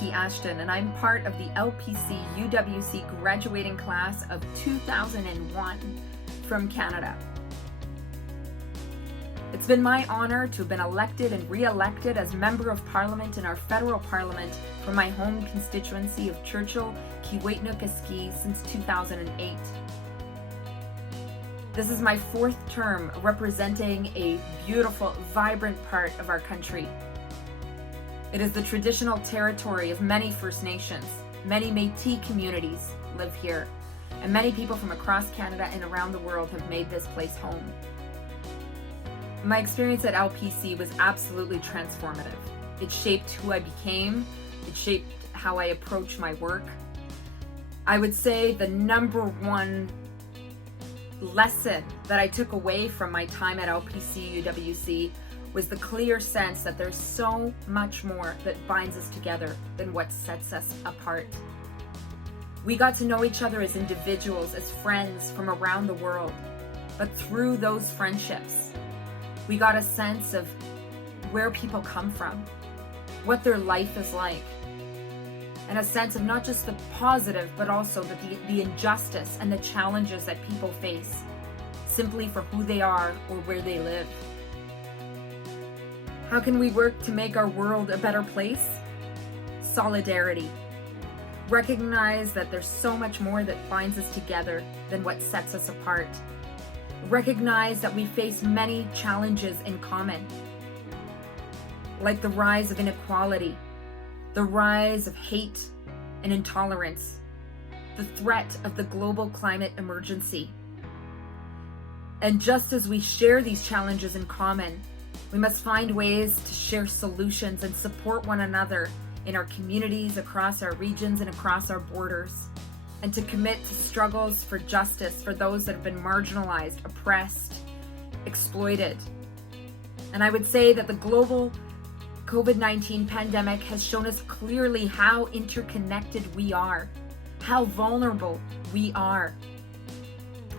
Niki Ashton, and I'm part of the LPC UWC graduating class of 2001 from Canada. It's been my honor to have been elected and re-elected as Member of Parliament in our federal parliament for my home constituency of Churchill, Kiiwetinoong since 2008. This is my fourth term representing a beautiful, vibrant part of our country. It is the traditional territory of many First Nations. Many Métis communities live here, and many people from across Canada and around the world have made this place home. My experience at LPC was absolutely transformative. It shaped who I became. It shaped how I approach my work. I would say the number one lesson that I took away from my time at LPC UWC was the clear sense that there's so much more that binds us together than what sets us apart. We got to know each other as individuals, as friends from around the world, but through those friendships, we got a sense of where people come from, what their life is like, and a sense of not just the positive, but also the injustice and the challenges that people face simply for who they are or where they live. How can we work to make our world a better place? Solidarity. Recognize that there's so much more that binds us together than what sets us apart. Recognize that we face many challenges in common, like the rise of inequality, the rise of hate and intolerance, the threat of the global climate emergency. And just as we share these challenges in common, we must find ways to share solutions and support one another in our communities, across our regions, and across our borders, and to commit to struggles for justice for those that have been marginalized, oppressed, exploited. And I would say that the global COVID-19 pandemic has shown us clearly how interconnected we are, how vulnerable we are,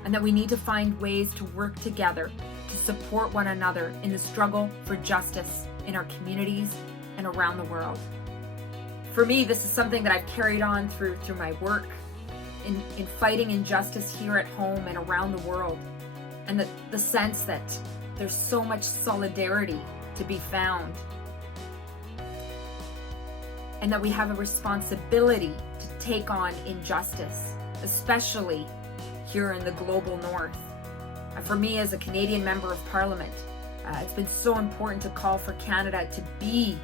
and that we need to find ways to work together to support one another in the struggle for justice in our communities and around the world. For me, this is something that I've carried on through my work in fighting injustice here at home and around the world, and the sense that there's so much solidarity to be found, and that we have a responsibility to take on injustice, especially here in the global north. For me, as a Canadian Member of Parliament, it's been so important to call for Canada to be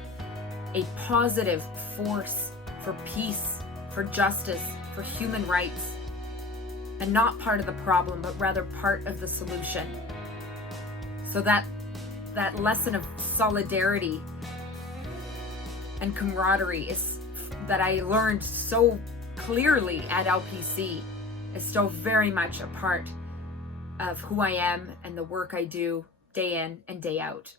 a positive force for peace, for justice, for human rights, and not part of the problem, but rather part of the solution. So that lesson of solidarity and camaraderie that I learned so clearly at LPC is still very much a part of who I am and the work I do day in and day out.